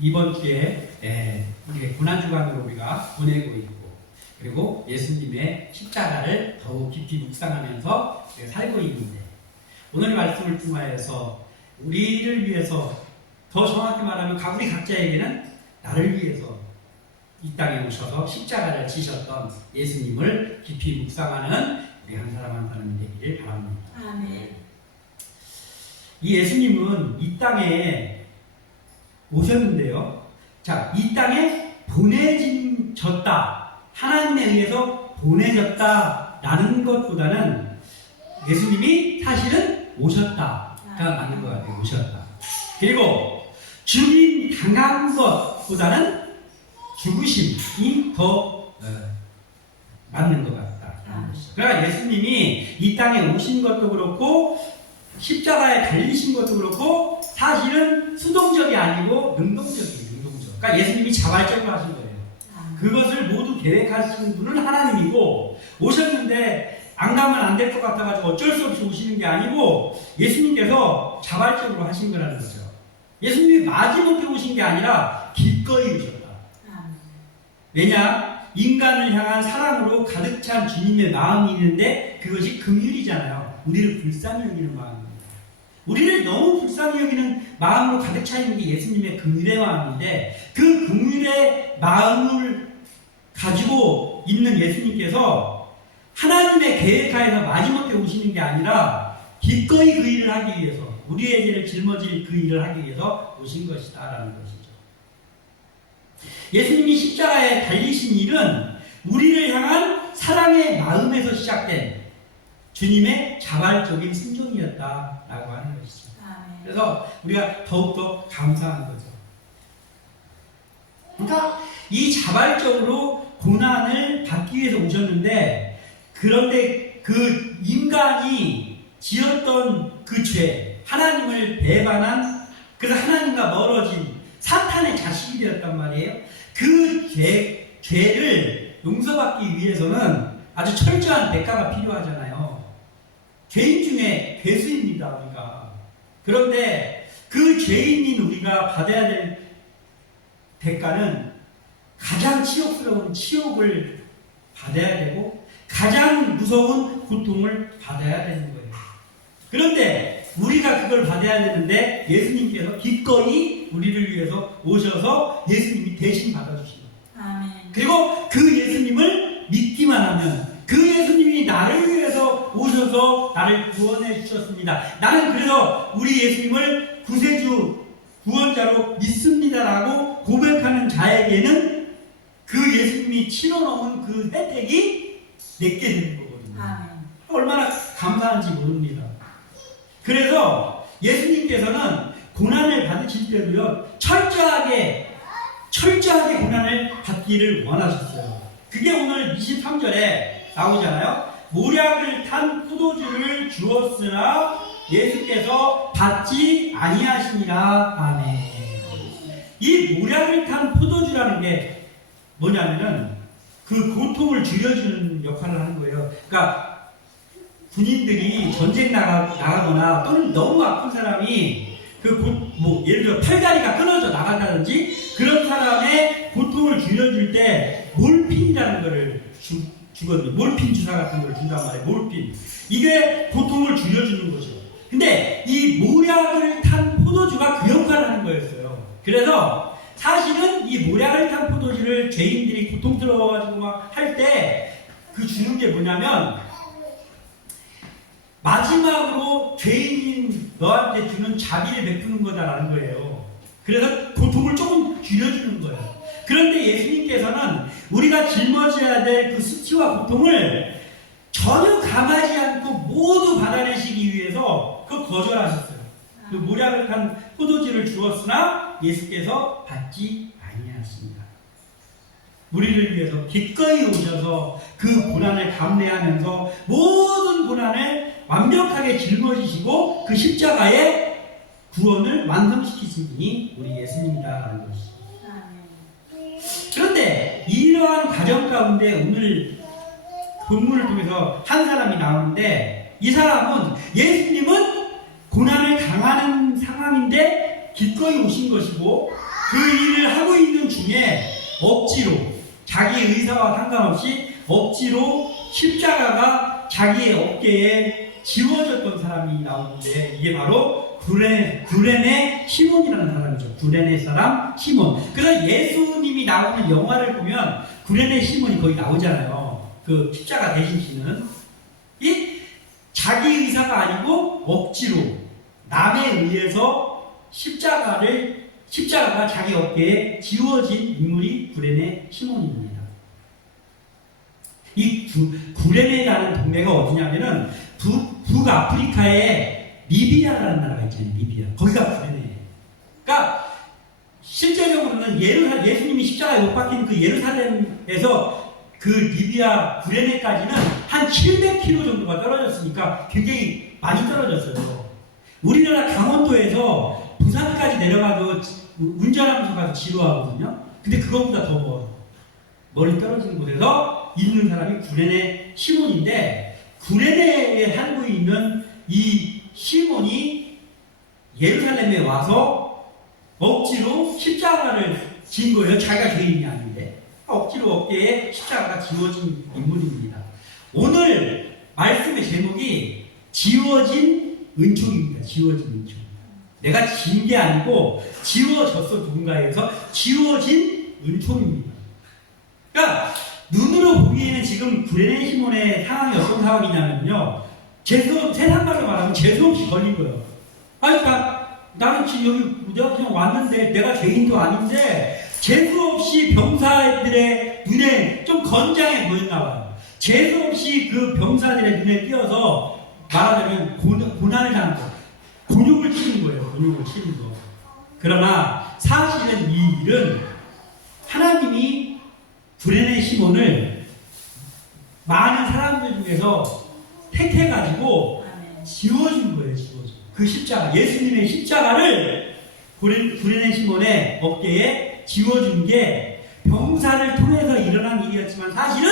이번 주에 고난주간으로 우리가 보내고 있고, 그리고 예수님의 십자가를 더욱 깊이 묵상하면서 살고 있는데, 오늘 말씀을 통하여서 우리를 위해서, 더 정확히 말하면 우리 각자에게는 나를 위해서 이 땅에 오셔서 십자가를 지셨던 예수님을 깊이 묵상하는 우리 한 사람 한 사람이 되기를 바랍니다. 아멘. 이 예수님은 이 땅에 오셨는데요. 자, 이 땅에 보내졌다. 하나님에 의해서 보내졌다라는 것보다는 예수님이 사실은 오셨다가 맞는 것 같아요. 오셨다. 그리고 죽임 당한 것보다는 죽으심이 더 맞는 것 같다. 그러니까 예수님이 이 땅에 오신 것도 그렇고 십자가에 달리신 것도 그렇고 사실은 수동적이 아니고 능동적이에요. 능동적. 그러니까 예수님이 자발적으로 하신 거예요. 그것을 모두 계획하시는 분은 하나님이고, 오셨는데 안 가면 안 될 것 같아가지고 어쩔 수 없이 오시는 게 아니고 예수님께서 자발적으로 하신 거라는 거죠. 예수님이 마지못해 오신 게 아니라 기꺼이 오셨다. 왜냐? 인간을 향한 사랑으로 가득 찬 주님의 마음이 있는데 그것이 긍휼이잖아요. 우리를 불쌍히 여기는 마음입니다. 우리를 너무 불쌍히 여기는 마음으로 가득 차 있는 게 예수님의 긍휼의 마음인데, 그 긍휼의 마음을 가지고 있는 예수님께서 하나님의 계획하에서 마지못해 오시는 게 아니라 기꺼이 그 일을 하기 위해서, 우리의 죄를 짊어질 그 일을 하기 위해서 오신 것이다라는 것이죠. 예수님이 십자가에 달리신 일은 우리를 향한 사랑의 마음에서 시작된 주님의 자발적인 순종이었다라고 하는 것이죠. 그래서 우리가 더욱더 감사한 거죠. 그러니까 이 자발적으로 고난을 받기 위해서 오셨는데, 그런데 그 인간이 지었던 그 죄, 하나님을 배반한, 그래서 하나님과 멀어진 사탄의 자식이 되었단 말이에요. 그 죄를 용서받기 위해서는 아주 철저한 대가가 필요하잖아요. 죄인 중에 괴수입니다, 우리가. 그런데 그 죄인인 우리가 받아야 될 대가는 가장 치욕스러운 치욕을 받아야 되고 가장 무서운 고통을 받아야 되는 거예요. 그런데 우리가 그걸 받아야 되는데 예수님께서 기꺼이 우리를 위해서 오셔서 예수님이 대신 받아주십니다. 그리고 그 예수님을 믿기만 하면, 그 예수님이 나를 위해서 오셔서 나를 구원해 주셨습니다. 나는 그래서 우리 예수님을 구세주, 구원자로 믿습니다라고 고백하는 자에게는 그 예수님이 치러 넘은 그 혜택이 내게 되는 거거든요. 얼마나 감사한지 모릅니다. 그래서 예수님께서는 고난을 받으실 때도요, 철저하게 고난을 받기를 원하셨어요. 그게 오늘 23절에 나오잖아요. 모략을 탄 포도주를 주었으나 예수께서 받지 아니하시니라. 아멘. 이 모략을 탄 포도주라는 게 뭐냐면은 그 고통을 줄여주는 역할을 하는 거예요. 그러니까 군인들이 전쟁 나가거나 또는 너무 아픈 사람이 예를 들어 팔다리가 끊어져 나간다든지 그런 사람의 고통을 줄여줄 때 몰핀이라는 거를 주거든요. 몰핀 주사 같은 걸 준단 말이에요. 몰핀. 이게 고통을 줄여주는 거죠. 근데 이 모략을 탄 포도주가 그 역할을 하는 거였어요. 그래서 사실은 이 모략을 탄 포도주를 죄인들이 고통스러워가지고 막 할 때 그 주는 게 뭐냐면, 마지막으로 죄인인 너한테 주는 자비를 베푸는 거다라는 거예요. 그래서 고통을 조금 줄여주는 거예요. 그런데 예수님께서는 우리가 짊어져야 될 그 수치와 고통을 전혀 감하지 않고 모두 받아내시기 위해서 그 거절하셨어요. 그 모략을 탄 포도주를 주었으나 예수께서 받지 아니하십니다. 우리를 위해서 기꺼이 오셔서 그 고난을 감내하면서 모든 고난을 완벽하게 짊어지시고 그 십자가의 구원을 완성시키신 분이 우리 예수님이다라는 것이죠. 그런데 이러한 과정 가운데 오늘 본문을 통해서 한 사람이 나오는데, 이 사람은 예수님은 고난을 당하는 상황인데 기꺼이 오신 것이고, 그 일을 하고 있는 중에 억지로 자기 의사와 상관없이 억지로 십자가가 자기의 어깨에 지워졌던 사람이 나오는데 이게 바로 구레네 시몬이라는 사람이죠. 구레네 사람 시몬. 그래서 예수님이 나오는 영화를 보면 구레네 시몬이 거기 나오잖아요. 그 십자가 대신 지는 이 자기 의사가 아니고 억지로 남에 의해서 십자가가 자기 어깨에 지워진 인물이 구레네 시몬입니다. 이 구레네라는 동네가 어디냐면은 북아프리카에 리비아라는 나라가 있잖아요. 리비아. 거기가 구레네예요. 그러니까 실제적으로는 예수님이 십자가에 못 박힌 그 예루살렘에서 그 리비아 구레네까지는 한 700km 정도가 떨어졌으니까 굉장히 많이 떨어졌어요. 우리나라 강원도에서 부산까지 내려가도 운전하면서 가서 지루하거든요. 근데 그것보다 더 멀리 떨어진 곳에서 있는 사람이 구레네 시몬인데, 구레네에 살고 있는 이 시몬이 예루살렘에 와서 억지로 십자가를 진 거예요. 자기가 죄인이 아닌데 억지로 어깨에 십자가가 지워진 인물입니다. 오늘 말씀의 제목이 지워진 은총입니다. 지워진 은총. 내가 진 게 아니고 지워졌어. 누군가에서 지워진 은총입니다. 그러니까 눈으로 보기에는 지금 구레네 시몬의 상황이 어떤 상황이냐면요, 세상 말로 말하면 재수 없이 걸린 거예요. 아니, 나는 지금 여기 내가 그냥 왔는데 내가 죄인도 아닌데 재수 없이 병사들의 눈에 좀 건장해 보였나 봐요. 재수 없이 그 병사들의 눈에 띄어서 말하자면 고난을 당한 거, 곤욕을 치는 거예요. 곤욕을 치는 거. 그러나 사실은 이 일은 하나님이 구레네 시몬을 많은 사람들 중에서 택해가지고 지워준 거예요. 지워준. 그 십자가, 예수님의 십자가를 구레네 시몬의 어깨에 지워준 게 병사를 통해서 일어난 일이었지만 사실은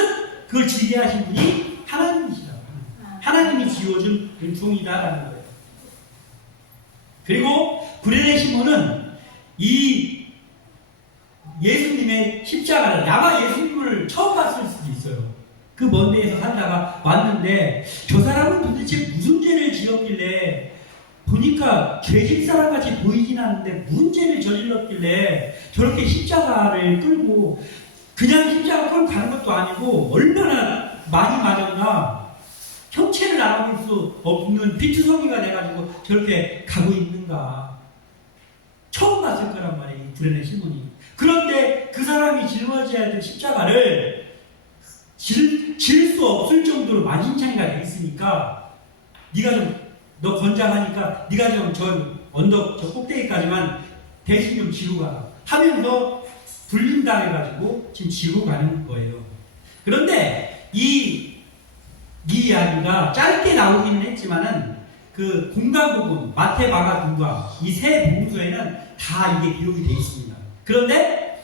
그걸 지게 하신 분이 하나님이시라고 합니다. 하나님이 지워준 은총이다라는 거예요. 그리고 구레네 시몬은 이 예수님의 십자가를, 아마 예수님을 처음 봤을 수도 있어요. 그 먼 데에서 살다가 왔는데 저 사람은 도대체 무슨 죄를 지었길래, 보니까 죄질 사람같이 보이진 않는데 무슨 죄를 저질렀길래 저렇게 십자가를 끌고, 그냥 십자가 끌고 가는 것도 아니고 얼마나 많이 맞았나, 형체를 알아볼 수 없는 피투성이가 돼가지고 저렇게 가고 있는가 처음 봤을 거란 말이에요. 구레네 시몬이. 그런데 그 사람이 짊어져야 될 십자가를 질 수 없을 정도로 만신창이가 돼 있으니까, 너 건장하니까 네가 좀 저 언덕 저 꼭대기까지만 대신 좀 지고 가 하면서 불림당해가지고 지금 지고 가는 거예요. 그런데 이 이야기가 짧게 나오기는 했지만은 그 공간 부분, 마태, 마가, 누가 이 세 복음서에는 다 이게 기록이 되어 있습니다. 그런데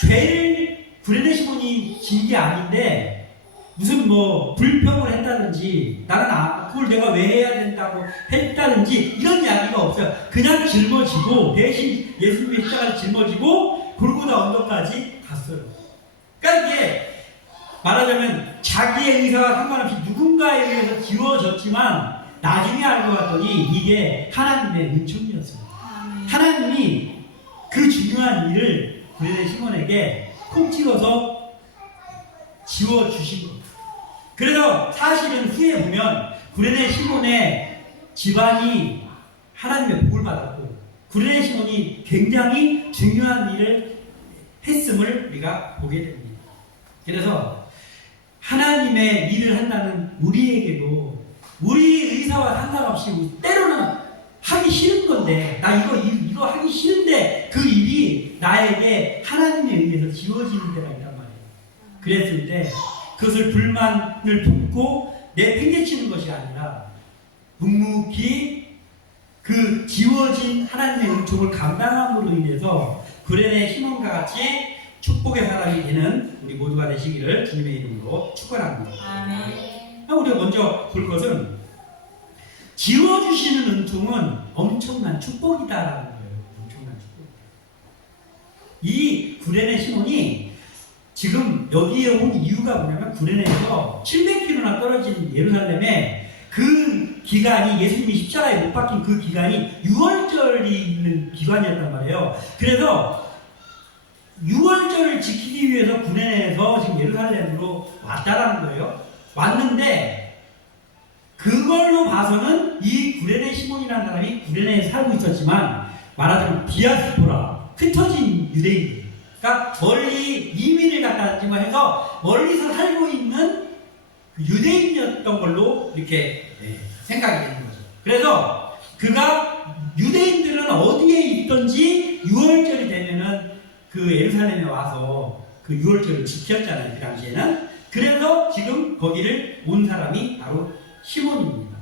죄를 구레네 시몬이 진 게 아닌데 무슨 불평을 했다든지, 나는 그걸 내가 왜 해야 된다고 했다든지 이런 이야기가 없어요. 그냥 짊어지고, 대신 예수님의 십자가를 짊어지고 골고다 언덕까지 갔어요. 그러니까 이게 말하자면 자기의 의사와 상관없이 누군가에 의해서 지워졌지만 나중에 알고 봤더니 이게 하나님의 은총이었어요. 하나님이 그 중요한 일을 구레네 시몬에게 콕 찍어서 지워주신 겁니다. 그래서 사실은 후에 보면 구레네 시몬의 집안이 하나님의 복을 받았고, 구레네 시몬이 굉장히 중요한 일을 했음을 우리가 보게 됩니다. 그래서 하나님의 일을 한다는 우리에게도 우리 의사와 상관없이 때로는 하기 싫은 건데, 나 이거 하기 싫은데 그 일이 나에게 하나님에 의해서 지워지는 때가 있단 말이에요. 그랬을 때 그것을 불만을 품고 내팽개치는 것이 아니라 묵묵히 그 지워진 하나님의 은총을 감당함으로 인해서 구레네 시몬과 같이 축복의 사람이 되는 우리 모두가 되시기를 주님의 이름으로 축원합니다. 아멘. 우리가 먼저 볼 것은 지워주시는 은총은 엄청난 축복이다라는 거예요. 엄청난 축복. 이 구레네 시몬이 지금 여기에 온 이유가 뭐냐면 구레네에서 700km나 떨어진 예루살렘에 그 기간이 예수님이 십자가에 못 박힌 그 기간이 6월절이 있는 기간이었단 말이에요. 그래서 6월절을 지키기 위해서 구레네에서 지금 예루살렘으로 왔다라는 거예요. 왔는데 그걸로 봐서는 이 구레네 시몬이라는 사람이 구레네에 살고 있었지만 말하자면 디아스포라 흩어진 유대인들, 그러니까 멀리 이민을 갔다 해서 멀리서 살고 있는 유대인이었던 걸로 이렇게 생각이 되는 거죠. 그래서 그가 유대인들은 어디에 있던지 6월절이 되면은 그 예루살렘에 와서 그 6월절을 지켰잖아요. 그 당시에는. 그래서 지금 거기를 온 사람이 바로 시몬입니다.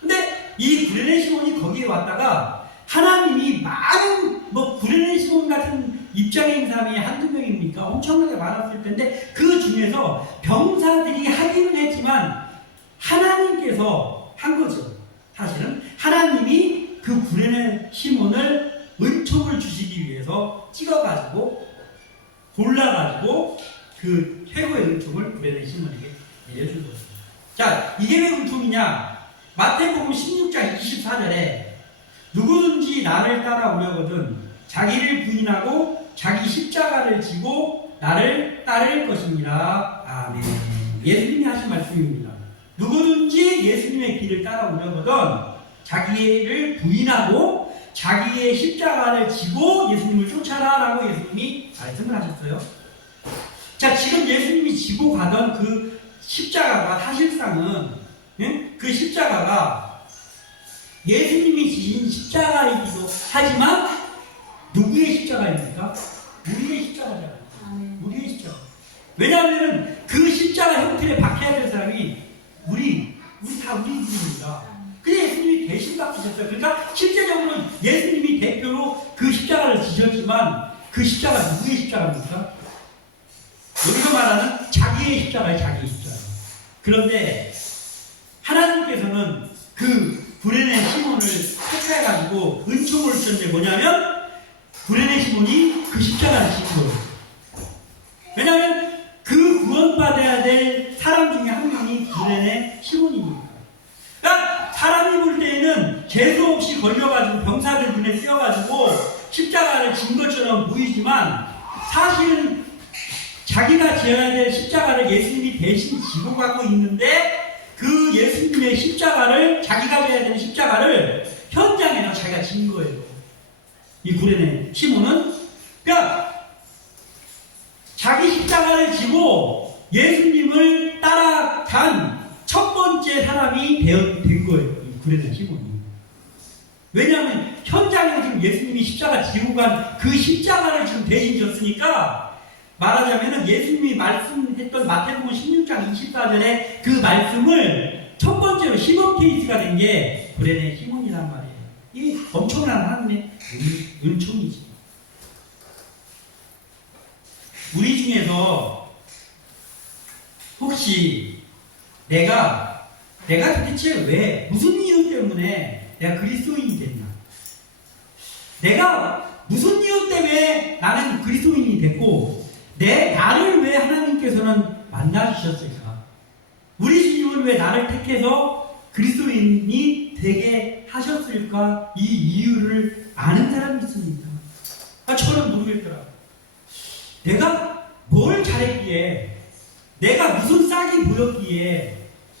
근데 이 구레네 시몬이 거기에 왔다가 하나님이 많은 구레네 시몬 같은 입장에 있는 사람이 한두 명입니까? 엄청나게 많았을 텐데 그 중에서 병사들이 하기는 했지만 하나님께서 한 거죠. 사실은 하나님이 그 구레네 시몬을 은총을 주시기 위해서 찍어가지고 골라가지고 그 최고의 은총을 구레네 시몬에게 내려준 거죠. 자, 이게 왜 은총이냐? 마태복음 16장 24절에 누구든지 나를 따라오려거든 자기를 부인하고 자기 십자가를 지고 나를 따를 것입니다. 아멘. 예수님이 하신 말씀입니다. 누구든지 예수님의 길을 따라오려거든 자기를 부인하고 자기의 십자가를 지고 예수님을 쫓아라라고 예수님이 말씀을 하셨어요. 자, 지금 예수님이 지고 가던 그 십자가가 사실상은 그 십자가가 예수님이 지신 십자가이기도 하지만 누구의 십자가입니까? 우리의 십자가잖아요. 우리의 십자가. 왜냐하면 그 십자가 형틀에 박혀야 될 사람이 우리 집입니다. 근데 예수님이 대신 박히셨어요. 그러니까 실제적으로 예수님이 대표로 그 십자가를 지셨지만 그 십자가 누구의 십자가입니까? 여기서 말하는 자기의 십자가예요. 자기의 십자가. 그런데 하나님께서는 그 구레네 시몬을 택해가지고 은총을 주셨는데 뭐냐면 구레네 시몬이 그 십자가를 지은 거예요. 왜냐하면 그 구원받아야 될 사람 중에 한 명이 구레네 시몬입니다. 그러니까 사람이 볼 때에는 재수 없이 걸려가지고 병사들 눈에 씌어가지고 십자가를 진 것처럼 보이지만 사실은 자기가 지어야 될 십자가를 예수님이 대신 지고 가고 있는데 그 예수님의 십자가를 자기가 져야 되는 십자가를 현장에서 자기가 진 거예요. 이 구레네 시몬은 그러니까 자기 십자가를 지고 예수님을 따라간 첫 번째 사람이 된 거예요. 이 구레네 시몬이. 왜냐하면 현장에서 지금 예수님이 십자가 지고 간 그 십자가를 지금 대신 졌으니까 말하자면 예수님이 말씀했던 마태복음 16장 24절에 그 말씀을 첫 번째로 시몬 케이스가 된 게 구레네 시몬이란 말이에요. 이 엄청난 하나님의 은총이지. 우리 중에서 혹시 내가 도대체 왜 무슨 이유 때문에 내가 그리스도인이 됐나? 내가 무슨 이유 때문에 나는 그리스도인이 됐고 나를 왜 하나님께서는 만나주셨을까? 우리 주님은 왜 나를 택해서 그리스도인이 되게 하셨을까? 이 이유를 아는 사람이 있습니다. 저는 모르겠더라. 내가 뭘 잘했기에, 내가 무슨 싹이 보였기에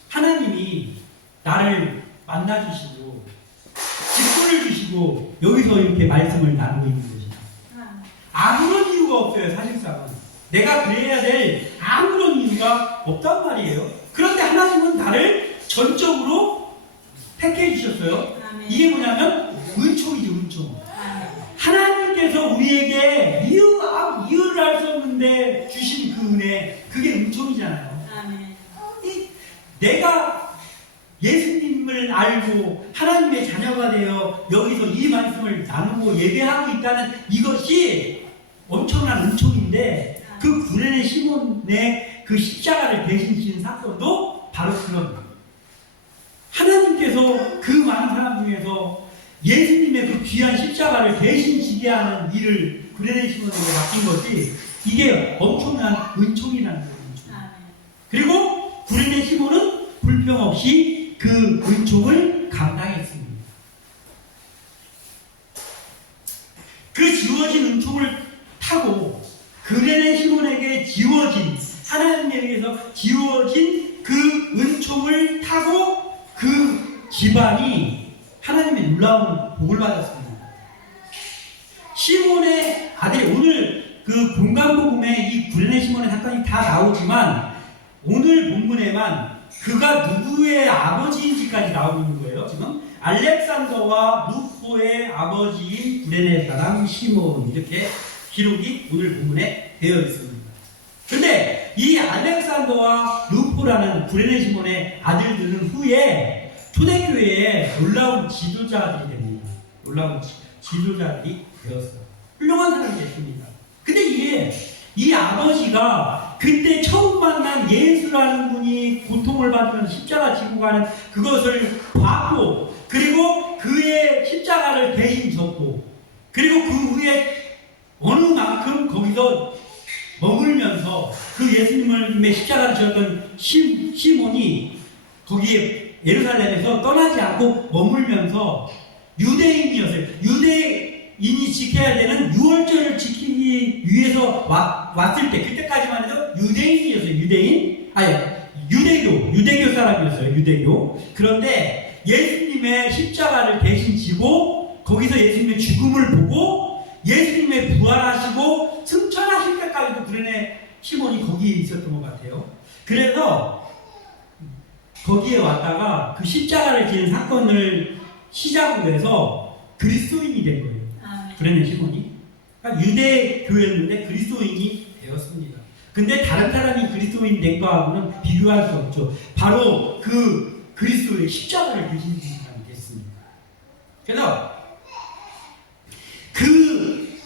하나님이 나를 만나주시고 직분을 주시고 여기서 이렇게 말씀을 나누고 있는 것이다. 아무런 이유가 없어요. 사실상은 내가 그래야 될 아무런 이유가 없단 말이에요. 그런데 하나님은 나를 전적으로 택해 주셨어요. 이게 뭐냐면 은총이죠. 은총. 하나님께서 우리에게 이유를 알 수 없는데 주신 그 은혜, 그게 은총이잖아요. 내가 예수님을 알고 하나님의 자녀가 되어 여기서 이 말씀을 나누고 예배하고 있다는 이것이 엄청난 은총인데 그 구레네 시몬의 그 십자가를 대신 지은 사건도 바로 그런 거예요. 하나님께서 그 많은 사람 중에서 예수님의 그 귀한 십자가를 대신 지게 하는 일을 구레네 시몬에게 맡긴 것이 이게 엄청난 은총이라는 거예요. 그리고 구레네 시몬은 불평 없이 그 은총을 감당했습니다. 그 지워진 은총을 타고 구레네 시몬에게 지워진, 하나님에 의해서 지워진 그 은총을 타고 그 집안이 하나님의 놀라운 복을 받았습니다. 시몬의 아들이, 오늘 그 공간복음에 이 구레네 시몬의 사건이 다 나오지만 오늘 본문에만 그가 누구의 아버지인지까지 나오는 거예요. 지금 알렉산더와 루포의 아버지인 구레네 사람 시몬, 이렇게 기록이 오늘 본문에 되어 있습니다. 근데 이 알렉산더와 루포라는 구레네 시몬의 아들들은 후에 초대교회의 놀라운 지도자들이 됩니다. 놀라운 지도자들이 되었어요. 훌륭한 사람이 됐습니다. 근데 이게 이 아버지가 그때 처음 만난 예수라는 분이 고통을 받으면서 십자가 지고 가는 그것을 봤고, 그리고 그의 십자가를 대신 졌고, 그리고 그 후에 어느 만큼 거기서 머물면서 그 예수님의 십자가를 지었던 시몬이 거기에 예루살렘에서 떠나지 않고 머물면서 유대인이었어요. 유대인이 지켜야 되는 유월절을 지키기 위해서 왔을 때, 그때까지만 해도 유대인이었어요. 유대교 사람이었어요. 유대교. 그런데 예수님의 십자가를 대신 지고 거기서 예수님의 죽음을 보고 예수님의 부활하시고 승천하실 때까지도 구레네 시몬이 거기에 있었던 것 같아요. 그래서 거기에 왔다가 그 십자가를 지는 사건을 시작으로 해서 그리스도인이 된 거예요. 구레네 시몬이. 그러니까 유대교였는데 그리스도인이 되었습니다. 근데 다른 사람이 그리스도인 된 거하고는 비교할 수 없죠. 바로 그 그리스도의 십자가를 대신 지는 사람이 됐습니다. 그래서 그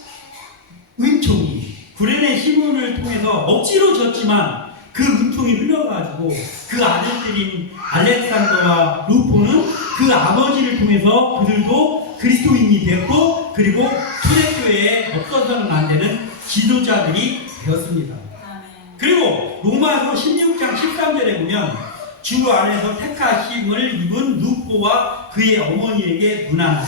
은총이 구레네 시몬을 통해서 억지로 졌지만 그 은총이 흘러가지고 그 아들들인 알렉산더와 루포는 그 아버지를 통해서 그들도 그리스도인이 됐고, 그리고 초대교회에 없어서는 안 되는 지도자들이 되었습니다. 그리고 로마서 16장 13절에 보면 주 안에서 택하심을 입은 루포와 그의 어머니에게 문안하라.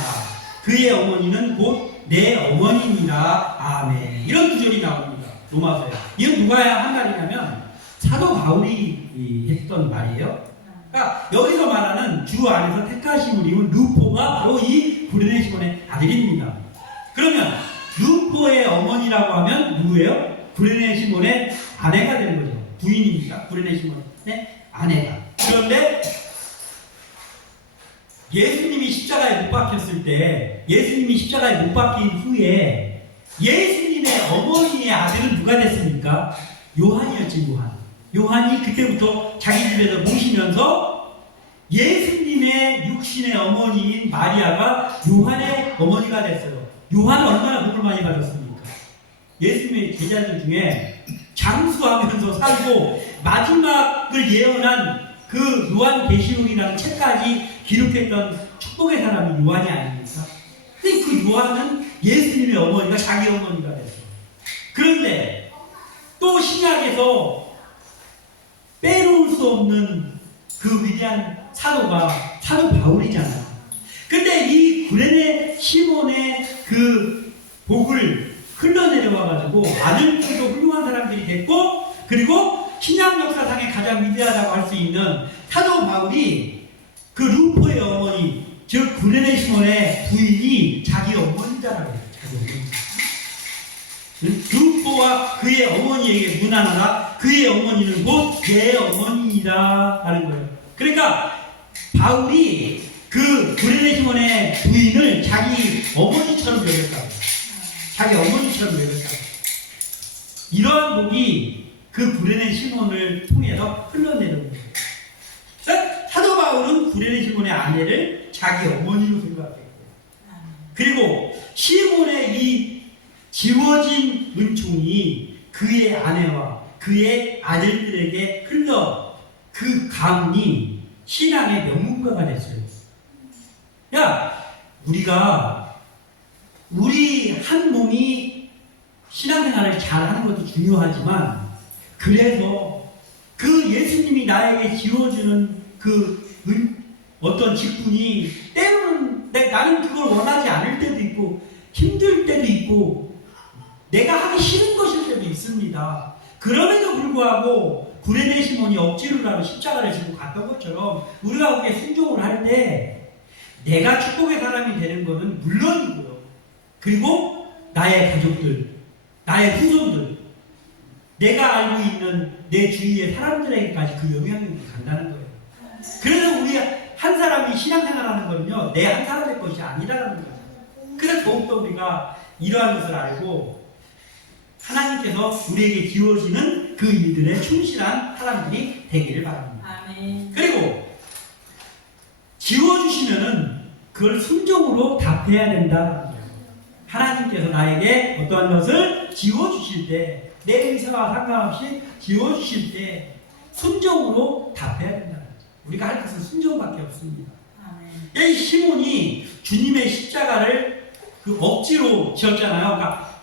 그의 어머니는 곧 내 어머니니라. 아멘. 이런 구절이 나옵니다. 로마서에. 이건 누가 한 말이냐면 사도 바울이 했던 말이에요. 그러니까 여기서 말하는 주 안에서 택하심을 입은 루포가 바로 이 구레네 시몬의 아들입니다. 그러면 루포의 어머니라고 하면 누구예요? 구레네 시몬의 아내가 되는 거죠. 부인입니다. 구레네 시몬의 아내가. 그런데 예수님이 십자가에 못 박혔을 때, 예수님이 십자가에 못 박힌 후에 예수님의 어머니의 아들은 누가 됐습니까? 요한이었지. 요한이 그때부터 자기 집에서 모시면서 예수님의 육신의 어머니인 마리아가 요한의 어머니가 됐어요. 요한은 얼마나 복을 많이 받았습니까? 예수님의 제자들 중에 장수하면서 살고 마지막을 예언한 그 요한계시록이라는 책까지 기록했던 축복의 사람이 요한이 아닙니까? 근데 그 요한은 예수님의 어머니가 자기 어머니가 됐어요. 그런데 또 신약에서 빼놓을 수 없는 그 위대한 사도가 사도 바울이잖아요. 근데 이 구레네 시몬의 그 복을 흘러내려와가지고 아들들도 훌륭한 사람들이 됐고, 그리고 신약 역사상에 가장 위대하다고 할 수 있는 사도 바울이 그 루포의 어머니, 즉 구레네 시몬의 부인이 자기 어머니잖아요. 자기 어머니. 루포와 그의 어머니에게 문안하라. 그의 어머니는 곧 내 어머니이다 하는 거예요. 그러니까 바울이 그 구레네 시몬의 부인을 자기 어머니처럼 여겼다. 자기 어머니처럼 여겼다. 이러한 복이 그 구레네 시몬을 통해서 흘러내려온 거예요. 사도 바울은 구레네 시몬의 아내를 자기 어머니로 생각했고, 그리고 시몬의 이 지워진 은총이 그의 아내와 그의 아들들에게 흘러 그 가문이 신앙의 명문가가 됐어요. 야, 우리 한 몸이 신앙생활을 잘하는 것도 중요하지만, 그래서 그 예수님이 나에게 지어주는 어떤 직분이 때로는 나는 그걸 원하지 않을 때도 있고 힘들 때도 있고 내가 하기 싫은 것일 때도 있습니다. 그럼에도 불구하고 구레네 시몬이 억지로라도 십자가를 지고 갔던 것처럼 우리가 그렇게 순종을 할 때 내가 축복의 사람이 되는 것은 물론이고요. 그리고 나의 가족들, 나의 후손들, 내가 알고 있는 내 주위의 사람들에게까지 그 영향력이 간다는 거예요. 그래서 우리 한 사람이 신앙생활하는 거는요, 내 한 사람의 것이 아니라는 거죠. 그래서 더욱더 우리가 이러한 것을 알고 하나님께서 우리에게 지어지는 그 일들에 충실한 사람들이 되기를 바랍니다. 아멘. 그리고 지어주시면은 그걸 순종으로 답해야 된다. 하나님께서 나에게 어떠한 것을 지어주실 때, 내 의사와 상관없이 지어주실 때 순종으로 답해야 된다. 우리가 할 것은 순종밖에 없습니다. 아멘. 이 시몬이 주님의 십자가를 억지로 지었잖아요. 그러니까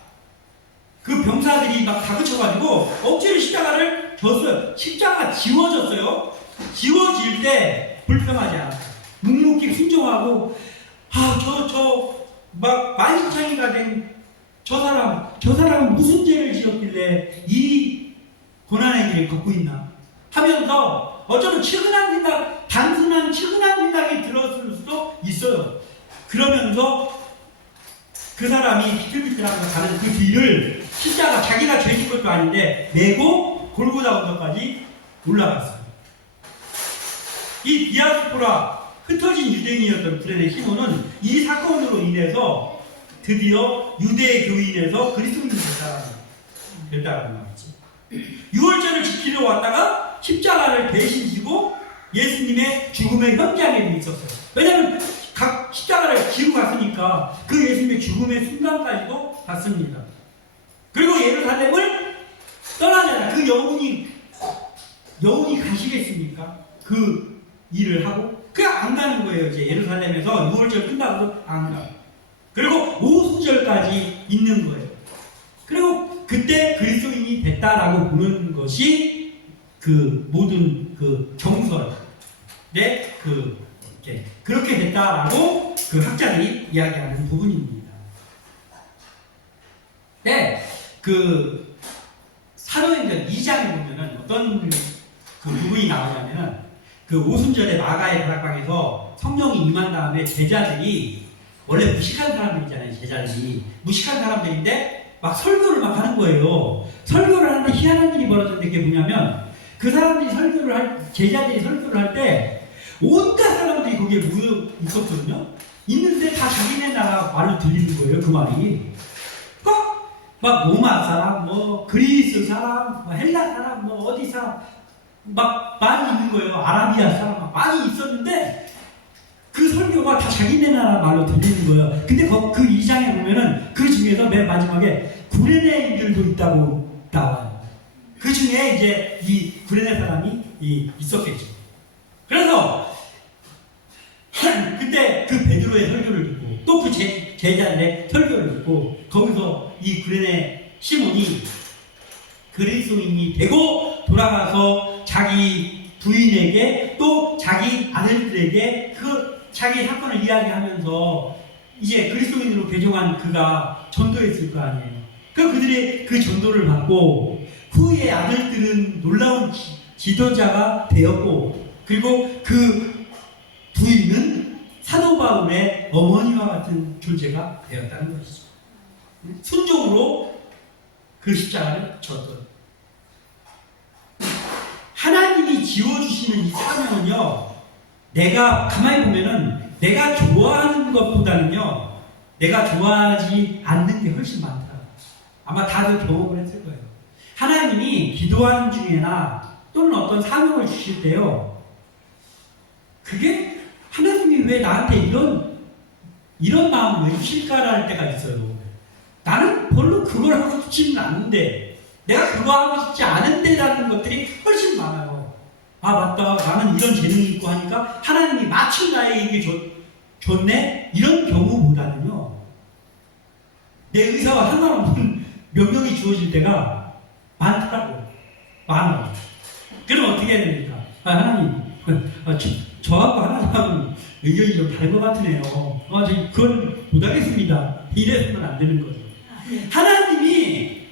그 병사들이 막 다그쳐가지고 억지로 십자가를 졌어요. 십자가가 지워졌어요. 지워질 때 불평하지 않았어요. 묵묵히 순종하고, 막 만신창이가 된 저 사람은 무슨 죄를 지었길래 이 고난의 길을 걷고 있나 하면서 어쩌면 단순한 측은한 생각이 들었을 수도 있어요. 그러면서 그 사람이 비틀비틀하면서 가는 그 뒤를 십자가, 자기가 죄진 것도 아닌데 메고 골고다 언덕까지 올라갔어요. 이 디아스포라, 흩어진 유대인이었던 구레네 시몬은 이 사건으로 인해서 드디어 유대 교인에서 그리스도인이 됐다는 말이지. 유월절을 지키러 왔다가 십자가를 대신 지고 예수님의 죽음의 현장에 있었어요. 왜냐하면 각 십자가를 지고 갔으니까 그 예수님의 죽음의 순간까지도 갔습니다. 그리고 예루살렘을 떠나잖아. 그 영혼이 가시겠습니까? 그 일을 하고 그냥 안 가는 거예요. 이제 예루살렘에서 유월절 끝나고 안 가. 그리고 오순절까지 있는 거예요. 그리고 그때 그리스도인이 됐다라고 보는 것이 그 모든 그 정설에 그렇게 됐다라고 그 학자들이 이야기하는 부분입니다. 네, 그 사도행전 2장에 보면은 어떤 그 부분이 나오냐면은 그 오순절에 마가의 다락방에서 성령이 임한 다음에 제자들이, 원래 무식한 사람들이잖아요. 제자들이 무식한 사람들인데 막 설교를 막 하는 거예요. 설교를 하는데 희한한 일이 벌어졌는데 그게 뭐냐면, 그 사람들이 제자들이 설교를 할 때 온갖 사람들이 거기에 모여 있었거든요. 있는데 다 자기네 나라 말로 들리는 거예요. 그 말이 막 로마 사람, 뭐 그리스 사람, 뭐 헬라 사람, 뭐 어디 사람 막 많이 있는 거예요. 아라비아 사람 막 많이 있었는데 그 설교가 다 자기네 나라 말로 들리는 거예요. 근데 그 2장에 보면은 그 중에서 맨 마지막에 구레네인들도 있다고 나와요. 그 중에 이제 이 구레네 사람이 있었겠죠. 그래서 그때 그 베드로의 설교를 듣고 또 그 제자들의 설교를 듣고 거기서 이 구레네 시몬이 그리스도인이 되고 돌아가서 자기 부인에게 또 자기 아들들에게 자기 사건을 이야기하면서 이제 그리스도인으로 개종한 그가 전도했을 거 아니에요. 그들의 그 전도를 받고 후에 아들들은 놀라운 지도자가 되었고, 그리고 그 부인은 사도 바울의 어머니와 같은 존재가 되었다는 것이죠. 순종으로 그 십자가를 졌던. 하나님이 지어주시는 이 사명은요, 내가 가만히 보면은 내가 좋아하는 것보다는요, 내가 좋아하지 않는 게 훨씬 많다. 아마 다들 경험을 했을 거예요. 하나님이 기도하는 중에나 또는 어떤 사명을 주실 때요, 그게 하나님이 왜 나한테 이런 마음을 왜 주실까라는 때가 있어요. 나는 별로 그걸 하고 싶지는 않은데, 내가 그거 하고 싶지 않은데라는 것들이 훨씬 많아요. 아, 맞다. 나는 이런 재능이 있고 하니까 하나님이 마침 나에게 줬네? 이런 경우보다는요, 내 의사와 상관없는 명령이 주어질 때가 많더라고요. 많아요. 그럼 어떻게 해야 됩니까? 하나님, 저하고 하나님하고는 의견이 좀 다른 것 같으네요. 그건 못하겠습니다. 이래서는 안 되는 거죠. 하나님이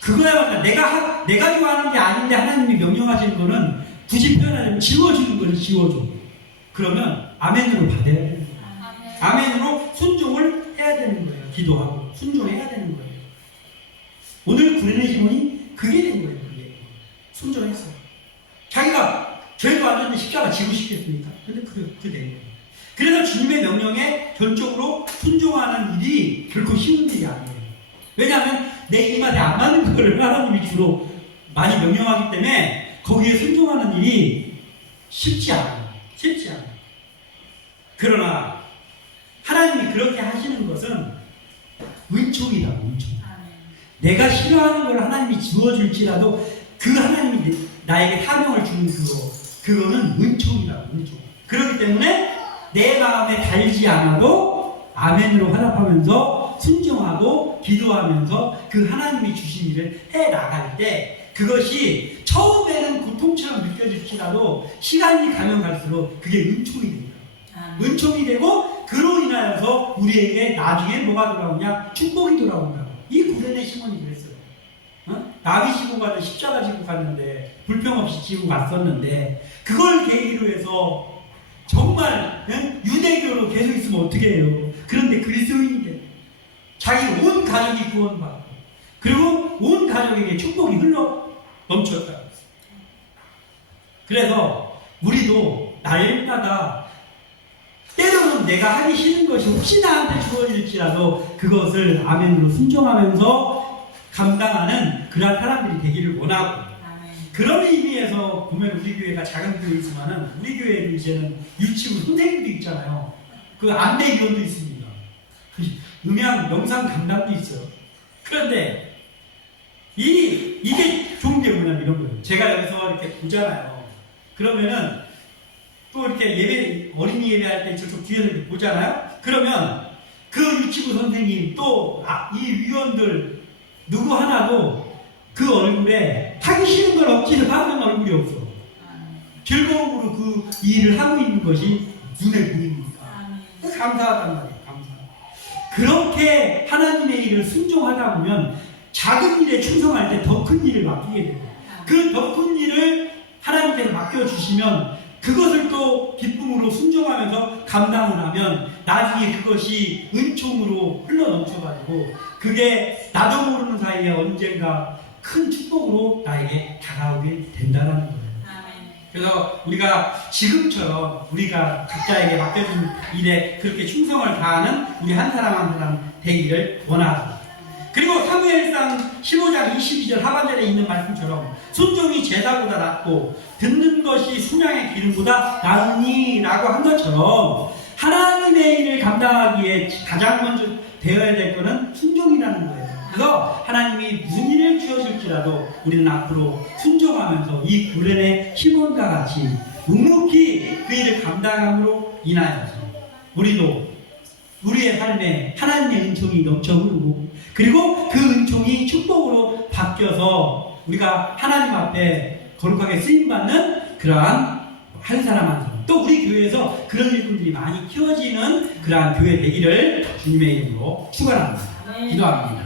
그거야말로 내가 좋아하는 게 아닌데 하나님이 명령하시는 거는 굳이 표현하자면 지워주는 거는 지워줘. 그러면 아멘으로 받아야 되는 거예요. 아멘으로 순종을 해야 되는 거예요. 기도하고 순종해야 되는 거예요. 오늘 구원의 시몬이 그게 된 거예요. 그게 순종했어요. 자기가 죄도 안 했는데 십자가 지고 싶겠습니까? 근데 그게 된 거예요. 그래서 주님의 명령에 전적으로 순종하는 일이 결코 쉬운 일이 아니에요. 왜냐하면 내 입맛에 안 맞는 거를 하나님이 주로 많이 명령하기 때문에 거기에 순종하는 일이 쉽지 않아요. 쉽지 않아요. 그러나 하나님이 그렇게 하시는 것은 은총이다. 은총. 내가 싫어하는 걸 하나님이 지워줄지라도 그 하나님이 나에게 사명을 주는 그거는 은총이다. 은총. 그렇기 때문에 내 마음에 달지 않아도 아멘으로 화답하면서 순종하고 기도하면서 그 하나님이 주신 일을 해 나갈 때 그것이 처음에는 고통처럼 느껴질지라도 시간이 가면 갈수록 그게 은총이 됩니다. 은총이 되고 그로 인하여서 우리에게 나중에 뭐가 돌아오냐? 축복이 돌아온다. 이 구레네 시몬이 그랬어요. 나비 지고 가든 십자가 지고 갔는데 불평 없이 지고 갔었는데 그걸 계기로 해서 정말 유대교로 계속 있으면 어떻게 해요? 그런데 그리스도인이 돼. 자기 온 가족이 구원받고 그리고 온 가족에게 축복이 흘러 넘쳤다. 그래서 우리도 날마다 때로는 내가 하기 싫은 것이 혹시 나한테 주어질지라도 그것을 아멘으로 순종하면서 감당하는 그러한 사람들이 되기를 원하고 그런 의미에서 보면 우리 교회가 작은 교회이지만은 우리 교회는 이제는 유치부 선생님도 있잖아요. 그 안내위원도 있습니다. 음향, 영상 담당도 있어요. 그런데 이게 좋은 게 뭐냐면 이런 거예요. 제가 여기서 이렇게 보잖아요. 그러면은 또 이렇게 예배, 어린이 예배할 때 저쪽 뒤에서 이렇게 보잖아요. 그러면 그 유치부 선생님 또 이 위원들 누구 하나도 그 얼굴에 하기 싫은 걸 억지로 하는 얼굴이 없어. 즐거움으로 그 일을 하고 있는 것이 눈에 보이니까. 감사하단 말이에요. 감사. 그렇게 하나님의 일을 순종하다 보면 작은 일에 충성할 때 더 큰 일을 맡기게 돼요. 그 더 큰 일을 하나님께서 맡겨주시면 그것을 또 기쁨으로 순종하면서 감당을 하면 나중에 그것이 은총으로 흘러넘쳐가지고 그게 나도 모르는 사이에 언젠가 큰 축복으로 나에게 다가오게 된다는 거예요. 그래서 우리가 지금처럼 우리가 각자에게 맡겨진 일에 그렇게 충성을 다하는 우리 한 사람 한 사람 되기를 원하고 그리고 사무엘상 15장 22절 하반절에 있는 말씀처럼 순종이 제사보다 낫고 듣는 것이 순양의 기름보다 나으니라고 한 것처럼 하나님의 일을 감당하기에 가장 먼저 되어야 될 것은 순종이라는 거예요. 그래서 하나님이 무슨 일을 주어질지라도 우리는 앞으로 순종하면서 이 구레네 시몬과 같이 묵묵히 그 일을 감당함으로 인하여서 우리도 우리의 삶에 하나님의 은총이 넘쳐 흐르고 그리고 그 은총이 축복으로 바뀌어서 우리가 하나님 앞에 거룩하게 쓰임받는 그러한 한 사람 한 사람 또 우리 교회에서 그런 일꾼들이 많이 키워지는 그러한 교회 되기를 주님의 이름으로 축원합니다. 기도합니다.